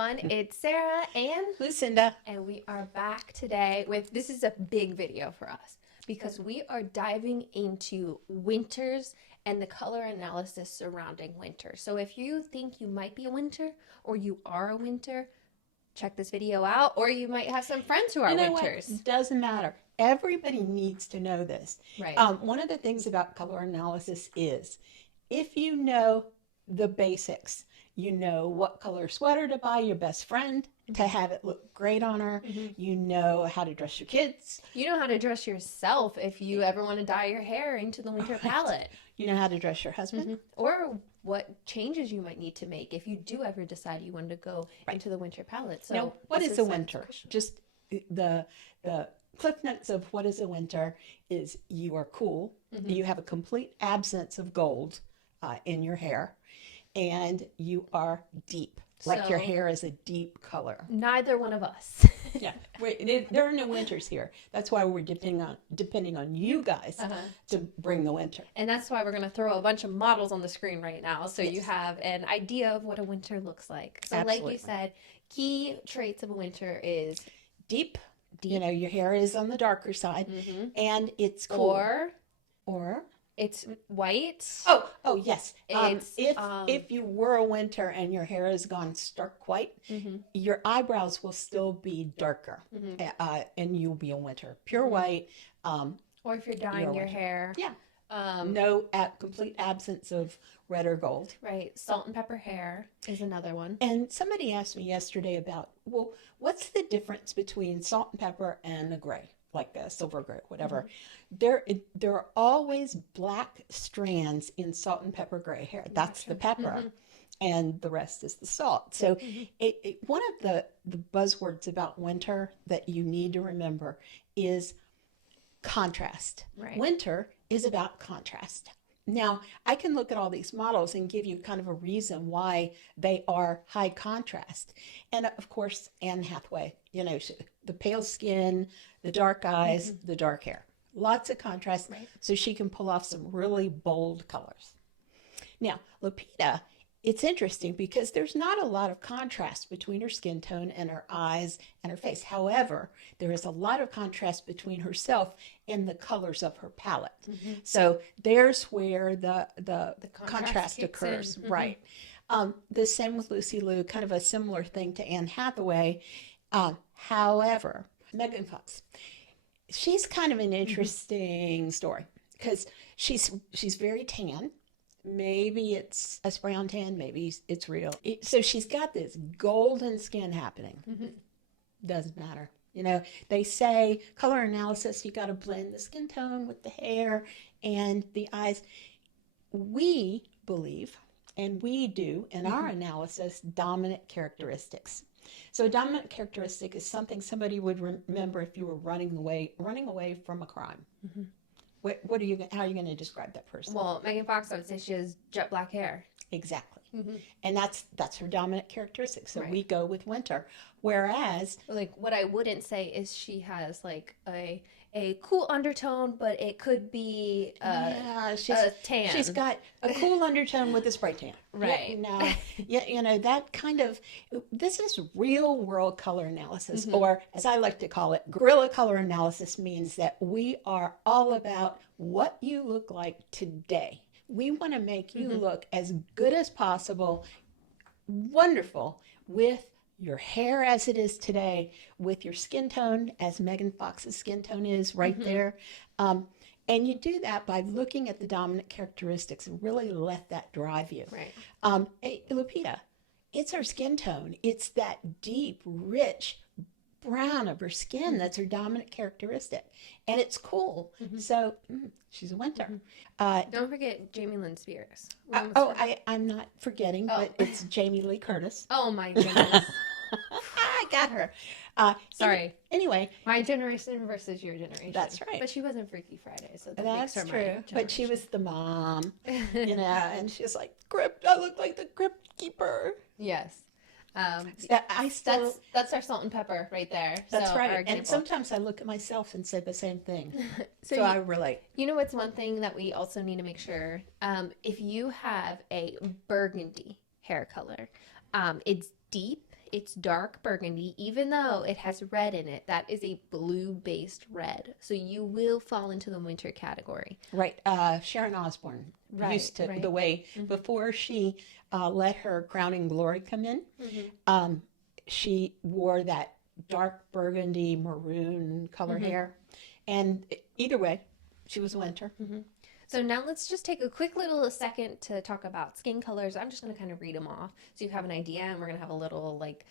everyone, it's Sarah and Lucinda. and we are back today with this is a big video for us because we are diving into winters and the color analysis surrounding winter. So if you think you might be a winter or you are a winter, check this video out, or you might have some friends who are winters. It doesn't matter. Everybody needs to know this. Right. One of the things about color analysis is if you know the basics, you know what color sweater to buy your best friend to have it look great on her. You know how to dress your kids. You know how to dress yourself if you ever want to dye your hair into the winter palette. You know how to dress your husband. Or what changes you might need to make if you do ever decide you want to go into the winter palette. So now, what is a winter? Just the cliff notes of what is a winter is you are cool. You have a complete absence of gold in your hair, and you are deep. Like your hair is a deep color. Neither one of us. Yeah, there are no winters here. That's why we're depending on you guys to bring the winter. And that's why we're going to throw a bunch of models on the screen right now, so you have an idea of what a winter looks like. So, like you said, key traits of a winter is deep. You know, your hair is on the darker side, and it's cool. Or it's white. Oh yes. If you were a winter and your hair has gone stark white, your eyebrows will still be darker, and you'll be a winter. Pure white. Or if you're dyeing your hair. Yeah. No complete absence of red or gold. Right. Salt and pepper hair is another one. And somebody asked me yesterday about, well, what's the difference between salt and pepper and a gray? Like a silver gray, whatever. There are always black strands in salt and pepper gray hair. That's the pepper, and the rest is the salt. So one of the buzzwords about winter that you need to remember is contrast. Right. Winter is about contrast. Now, I can look at all these models and give you kind of a reason why they are high contrast. And of course, Anne Hathaway, you know, the pale skin, the dark eyes, the dark hair. Lots of contrast, so she can pull off some really bold colors. Now, Lupita, it's interesting because there's not a lot of contrast between her skin tone and her eyes and her face. However, there is a lot of contrast between herself and the colors of her palette. So there's where the contrast occurs. Right. The same with Lucy Liu, kind of a similar thing to Anne Hathaway. However, Megan Fox, she's kind of an interesting story because she's very tan. Maybe it's a brown tan, maybe it's real. So she's got this golden skin happening. Doesn't matter. You know, they say color analysis, you got to blend the skin tone with the hair and the eyes. We believe, and we do in our analysis, dominant characteristics. So a dominant characteristic is something somebody would remember if you were running away from a crime. How are you going to describe that person? Well, Megan Fox, I would say she has jet black hair. Exactly. And that's her dominant characteristic. So we go with winter. Whereas, like, what I wouldn't say is she has like a cool undertone, but it could be a tan. She's got a cool undertone with a spray tan. Right. You know, that kind of, this is real world color analysis, or as I like to call it, guerrilla color analysis means that we are all about what you look like today. We want to make you look as good as possible, wonderful, with your hair as it is today, with your skin tone as Megan Fox's skin tone is right there. And you do that by looking at the dominant characteristics and really let that drive you. Right. Hey, Lupita, it's her skin tone. It's that deep, rich brown of her skin that's her dominant characteristic, and it's cool. So she's a winter. Don't forget Jamie Lynn Spears. I'm not forgetting, but it's Jamie Lee Curtis. Oh my goodness. I got her. Sorry. Anyway, my generation versus your generation. That's right. But she wasn't Freaky Friday, so that that's makes her true. my But she was the mom, you know, and she's like, "Crypt, I look like the crypt keeper." Yes. That's our salt and pepper right there. That's right. And sometimes I look at myself and say the same thing. so I relate. You know what's one thing that we also need to make sure? If you have a burgundy hair color, it's deep, it's dark burgundy, even though it has red in it. That is a blue-based red. So you will fall into the winter category. Right. Sharon Osbourne used to, Right. the way before she let her crowning glory come in, she wore that dark burgundy maroon color hair. And either way, she was a winter. So now let's just take a quick little second to talk about skin colors. I'm just going to kind of read them off so you have an idea, and we're going to have a little like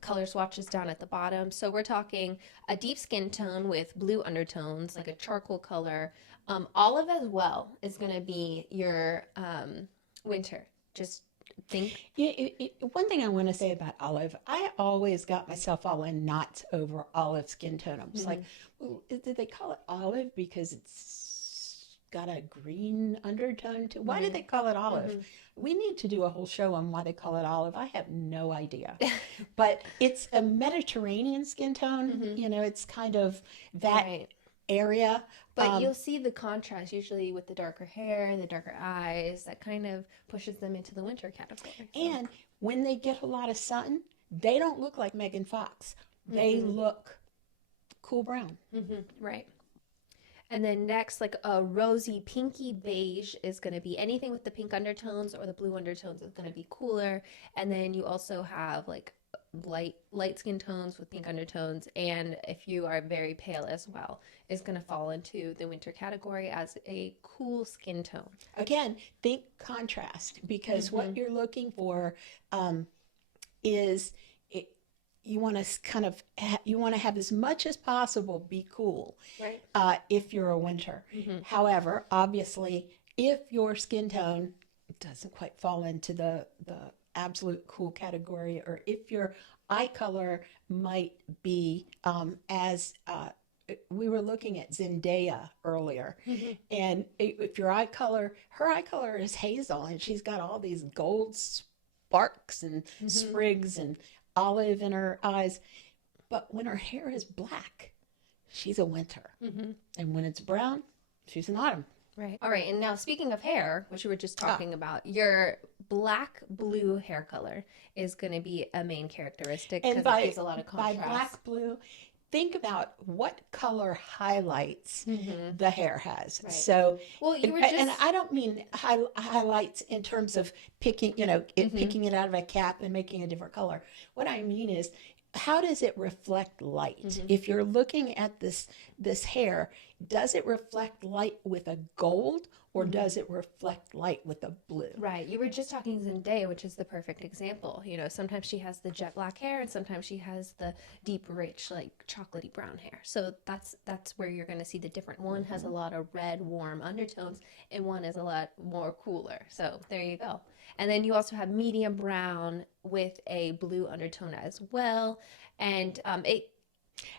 color swatches down at the bottom. So we're talking a deep skin tone with blue undertones, like a charcoal color. Olive as well is going to be your winter. Just think. Yeah, one thing I want to say about olive, I always got myself all in knots over olive skin tone. I was like, well, did they call it olive because it's got a green undertone to? Why did they call it olive? We need to do a whole show on why they call it olive. I have no idea. But it's a Mediterranean skin tone. You know, it's kind of that area. But you'll see the contrast usually with the darker hair and the darker eyes. That kind of pushes them into the winter category. So. And when they get a lot of sun, they don't look like Megan Fox. They look cool brown. Right. And then next, like a rosy pinky beige is going to be anything with the pink undertones or the blue undertones is going to be cooler. And then you also have like light skin tones with pink undertones. And if you are very pale as well, is going to fall into the winter category as a cool skin tone. Again, think contrast, because what you're looking for is you want to kind of you want to have as much as possible be cool, right? If you're a winter. However, obviously, if your skin tone doesn't quite fall into the absolute cool category, or if your eye color might be as we were looking at Zendaya earlier, and if your eye color, her eye color is hazel, and she's got all these gold sparks and sprigs and olive in her eyes, but when her hair is black, she's a winter, and when it's brown, she's an autumn. Right. All right. And now, speaking of hair, which we were just talking about, your black blue hair color is going to be a main characteristic because it gives a lot of contrast. By black blue, think about what color highlights the hair has. Right. So, well, you were just... and I don't mean highlights in terms of picking, picking it out of a cap and making a different color. What I mean is, how does it reflect light? If you're looking at this hair, does it reflect light with a gold, or does it reflect light with a blue? Right. You were just talking Zendaya, which is the perfect example. You know, sometimes she has the jet black hair, and sometimes she has the deep, rich, like chocolatey brown hair. So that's where you're going to see the different. One has a lot of red, warm undertones, and one is a lot more cooler. So there you go. And then you also have medium brown with a blue undertone as well. And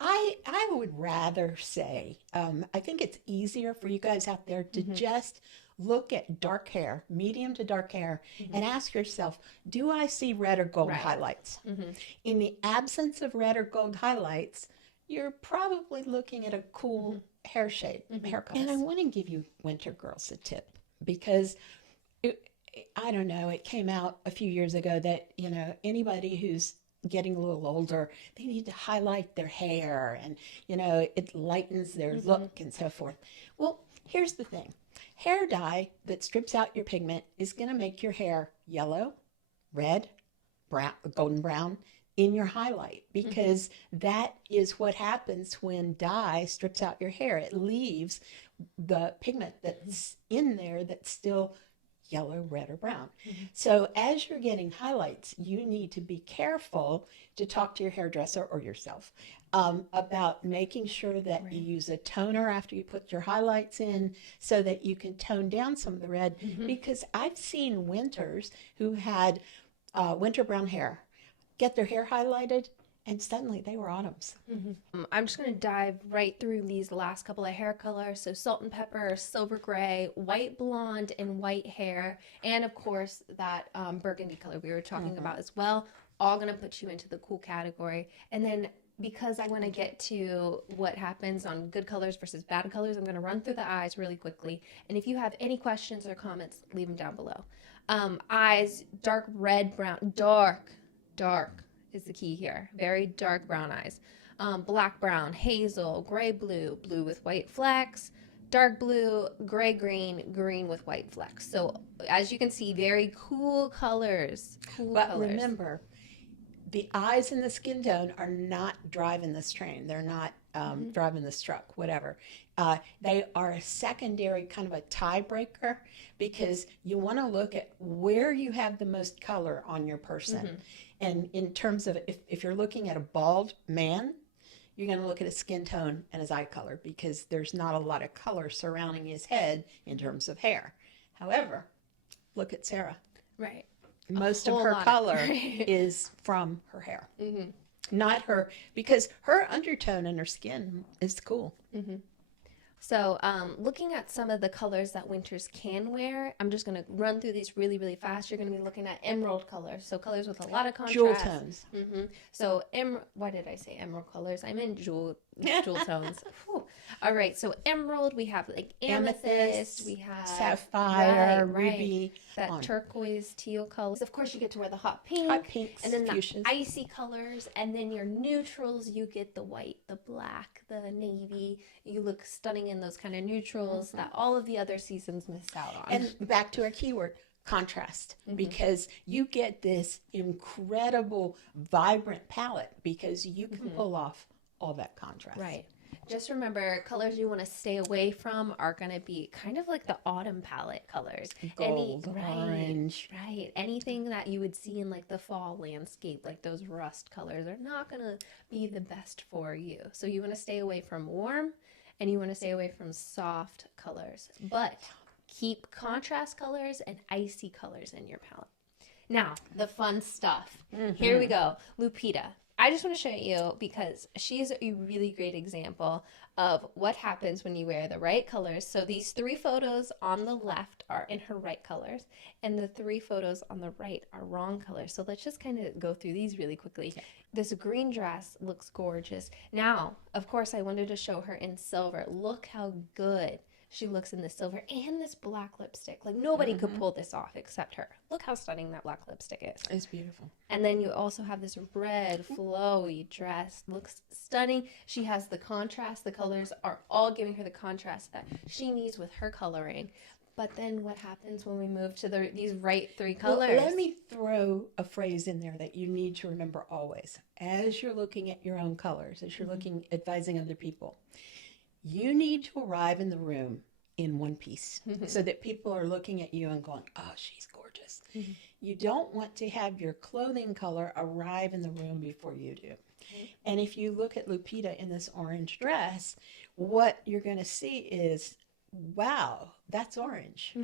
I would rather say, I think it's easier for you guys out there to just look at dark hair, medium to dark hair, and ask yourself, do I see red or gold highlights? In the absence of red or gold highlights, you're probably looking at a cool hair shade, hair color. And I want to give you winter girls a tip, because I don't know, it came out a few years ago that, anybody who's getting a little older, they need to highlight their hair, and it lightens their look and so forth. Well, here's the thing. Hair dye that strips out your pigment is going to make your hair yellow, red, brown, golden brown in your highlight, because that is what happens when dye strips out your hair. It leaves the pigment that's in there that's still yellow, red, or brown. So as you're getting highlights, you need to be careful to talk to your hairdresser or yourself about making sure that you use a toner after you put your highlights in, so that you can tone down some of the red, because I've seen winters who had winter brown hair get their hair highlighted, and suddenly they were autumns. I'm just going to dive right through these last couple of hair colors. So salt and pepper, silver gray, white blonde, and white hair. And of course, that burgundy color we were talking about as well. All going to put you into the cool category. And then, because I want to get to what happens on good colors versus bad colors, I'm going to run through the eyes really quickly. And if you have any questions or comments, leave them down below. Eyes, dark red, brown, dark is the key here. Very dark brown eyes. Black brown, hazel, gray blue, blue with white flecks, dark blue, gray green, green with white flecks. So as you can see, very cool colors. Cool But colors. remember, the eyes and the skin tone are not driving this train. They're not driving this truck, whatever. They are a secondary kind of a tiebreaker because you want to look at where you have the most color on your person. And in terms of if you're looking at a bald man, you're going to look at his skin tone and his eye color because there's not a lot of color surrounding his head in terms of hair. However, look at Sarah. Right. Most of her color is from her hair. Not her, because her undertone in her skin is cool. So looking at some of the colors that winters can wear, I'm just going to run through these really, really fast. You're going to be looking at emerald colors, so colors with a lot of contrast. Jewel tones. So why did I say emerald colors? I meant jewel tones. Whew. All right, so emerald, we have like amethyst, we have sapphire, ruby, that turquoise, teal colors. Of course, you get to wear the hot pink, pinks, and then fuchsias. the icy colors, and then your neutrals, you get the white, the black, the navy. You look stunning in those kind of neutrals that all of the other seasons missed out on. And back to our keyword, contrast, because you get this incredible, vibrant palette because you can pull off all that contrast. Right. Just remember, colors you want to stay away from are going to be kind of like the autumn palette colors. Gold, orange. Right. Anything that you would see in like the fall landscape, like those rust colors, are not going to be the best for you. So you want to stay away from warm and you want to stay away from soft colors. But keep contrast colors and icy colors in your palette. Now, the fun stuff. Here we go. Lupita. I just want to show you because she's a really great example of what happens when you wear the right colors. So these 3 photos on the left are in her right colors, and the 3 photos on the right are wrong colors. So let's just kind of go through these really quickly. This green dress looks gorgeous. Now, of course, I wanted to show her in silver. Look how good she looks in the silver and this black lipstick. Like nobody could pull this off except her. Look how stunning that black lipstick is. It's beautiful. And then you also have this red flowy dress. Looks stunning. She has the contrast. The colors are all giving her the contrast that she needs with her coloring. But then what happens when we move to these right 3 colors? Well, let me throw a phrase in there that you need to remember always. As you're looking at your own colors, as you're looking, advising other people, you need to arrive in the room in one piece so that people are looking at you and going, oh, she's gorgeous. You don't want to have your clothing color arrive in the room before you do. And if you look at Lupita in this orange dress, what you're going to see is, wow, that's orange.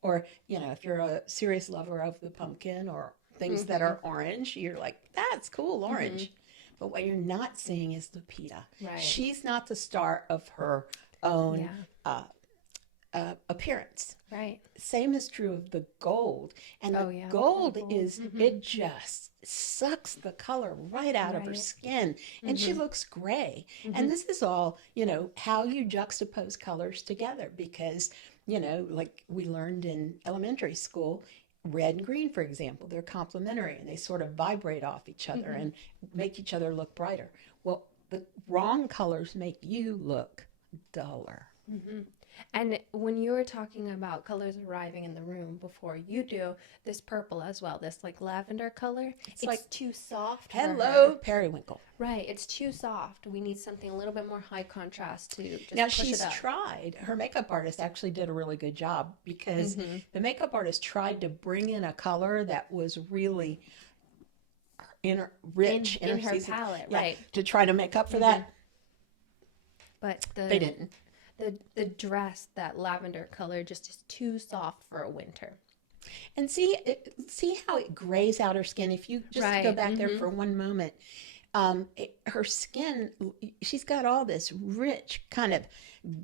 Or, if you're a serious lover of the pumpkin or things that are orange, you're like, that's cool, orange. But what you're not seeing is Lupita. Right. She's not the star of her own appearance. Right. Same is true of the gold. And the gold is, it just sucks the color right out of her skin. And she looks gray. And this is all, how you juxtapose colors together. Because, like we learned in elementary school, red and green, for example, they're complementary and they sort of vibrate off each other and make each other look brighter. Well, the wrong colors make you look duller. And when you were talking about colors arriving in the room before you do, this purple as well, this like lavender color, it's like too soft. Hello, periwinkle. Right, it's too soft. We need something a little bit more high contrast to just now push she's it up. tried. Her makeup artist actually did a really good job because the makeup artist tried to bring in a color that was really rich in her palette, right? To try to make up for that. But they didn't. The dress, that lavender color, just is too soft for a winter. And see how it grays out her skin. If you just go back there for one moment, her skin, she's got all this rich kind of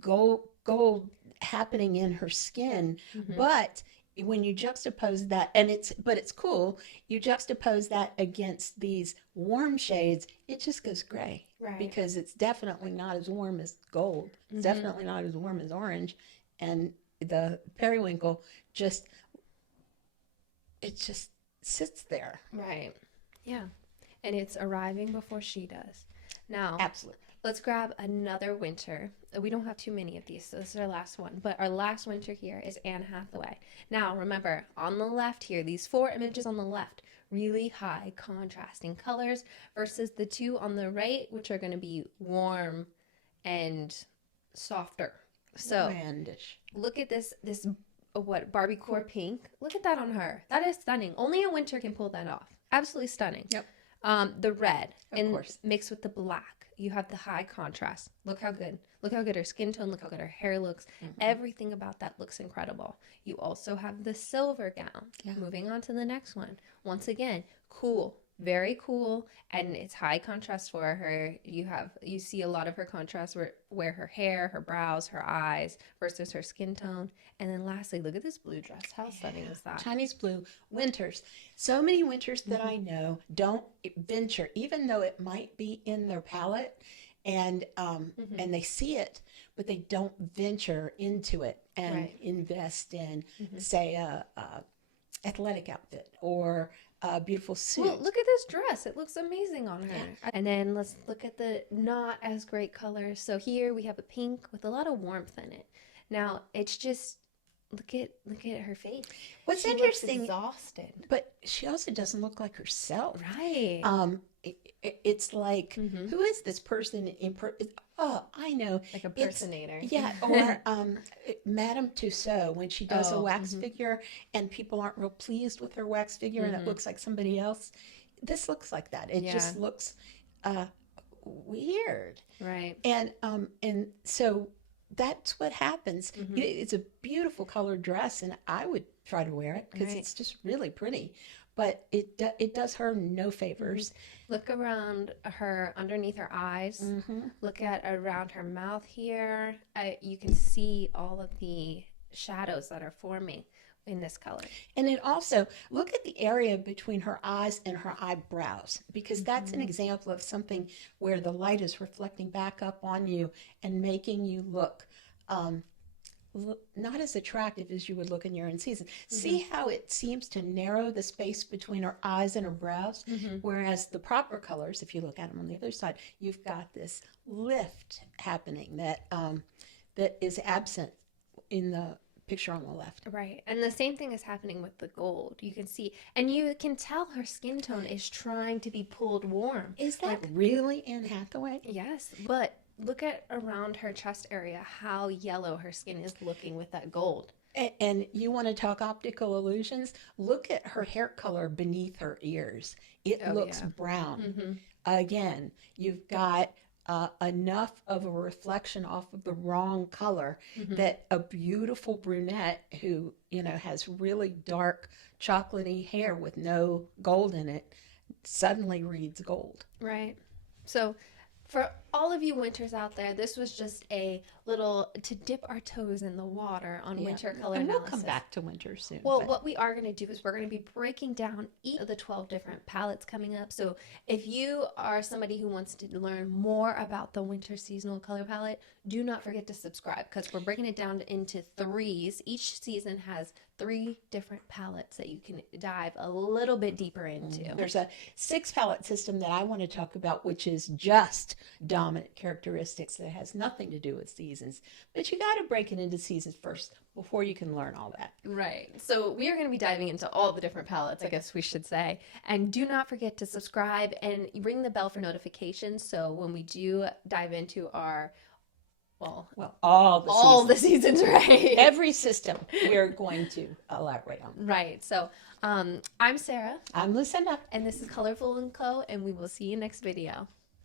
gold happening in her skin, but when you juxtapose that, but it's cool, you juxtapose that against these warm shades, it just goes gray. Right. Because it's definitely not as warm as gold. It's definitely not as warm as orange. And the periwinkle just sits there. Right. Yeah. And it's arriving before she does. Now, Absolutely. let's grab another winter. We don't have too many of these, so this is our last one. But our last winter here is Anne Hathaway. Now, remember, on the left here, these 4 images on the left, really high contrasting colors versus the 2 on the right, which are going to be warm and softer. So, Brandish. look at this what, Barbie core pink. Look at that on her. That is stunning. Only a winter can pull that off. Absolutely stunning. Yep. The red Of course. mixed with the black. You have the high contrast. Look how good. Look how good her skin tone. Look how good her hair looks. Everything about that looks incredible. You also have the silver gown. Yeah. Moving on to the next one. Once again, cool. Very cool, and it's high contrast for her. You see a lot of her contrast where her hair, her brows, her eyes versus her skin tone. And then lastly, look at this blue dress. How stunning is that? Chinese blue winters. So many winters that I know don't venture, even though it might be in their palette, and they see it, but they don't venture into it and Right. invest in, say, a athletic outfit or a beautiful suit. Well, look at this dress. It looks amazing on her. Yeah. And then let's look at the not as great colors. So here we have a pink with a lot of warmth in it. Now, it's just look at her face. What's She interesting, looks exhausted. but she also doesn't look like herself. Right. It's like, who is this person oh, I know. Like a personator. Yeah, or Madame Tussauds, when she does a wax mhm. figure and people aren't real pleased with her wax figure and it looks like somebody else. This looks like that. It just looks weird. Right. And so that's what happens. It's a beautiful colored dress, and I would try to wear it because Right. it's just really pretty. But it does her no favors. Look around her, underneath her eyes. Look at around her mouth here. You can see all of the shadows that are forming in this color. And then also look at the area between her eyes and her eyebrows, because that's an example of something where the light is reflecting back up on you and making you look not as attractive as you would look in your in season. See how it seems to narrow the space between her eyes and her brows, whereas the proper colors, if you look at them on the other side, you've got this lift happening that is absent in the picture on the left. Right. And the same thing is happening with the gold. You can see, and you can tell her skin tone is trying to be pulled warm. Is that really Anne Hathaway? Yes, but look at around her chest area, how yellow her skin is looking with that gold. And you want to talk optical illusions? Look at her hair color beneath her ears. It looks brown. Again, you've got enough of a reflection off of the wrong color that a beautiful brunette who, has really dark chocolatey hair with no gold in it suddenly reads gold. Right. So for all of you winters out there, this was just a little to dip our toes in the water on winter color and analysis. we'll come back to winter soon. Well, what we are going to do is we're going to be breaking down each of the 12 different palettes coming up. So if you are somebody who wants to learn more about the winter seasonal color palette, do not forget to subscribe, because we're breaking it down into threes. Each season has 3 different palettes that you can dive a little bit deeper into. There's a 6 palette system that I want to talk about, which is just dominant characteristics that has nothing to do with seasons. But you got to break it into seasons first before you can learn all that. Right. So we are going to be diving into all the different palettes, I guess we should say. And do not forget to subscribe and ring the bell for notifications. So when we do dive into our, all the seasons, right? Every system we're going to elaborate on. Right. So I'm Sarah. I'm Lucinda. And this is Colorful&Co. And we will see you next video.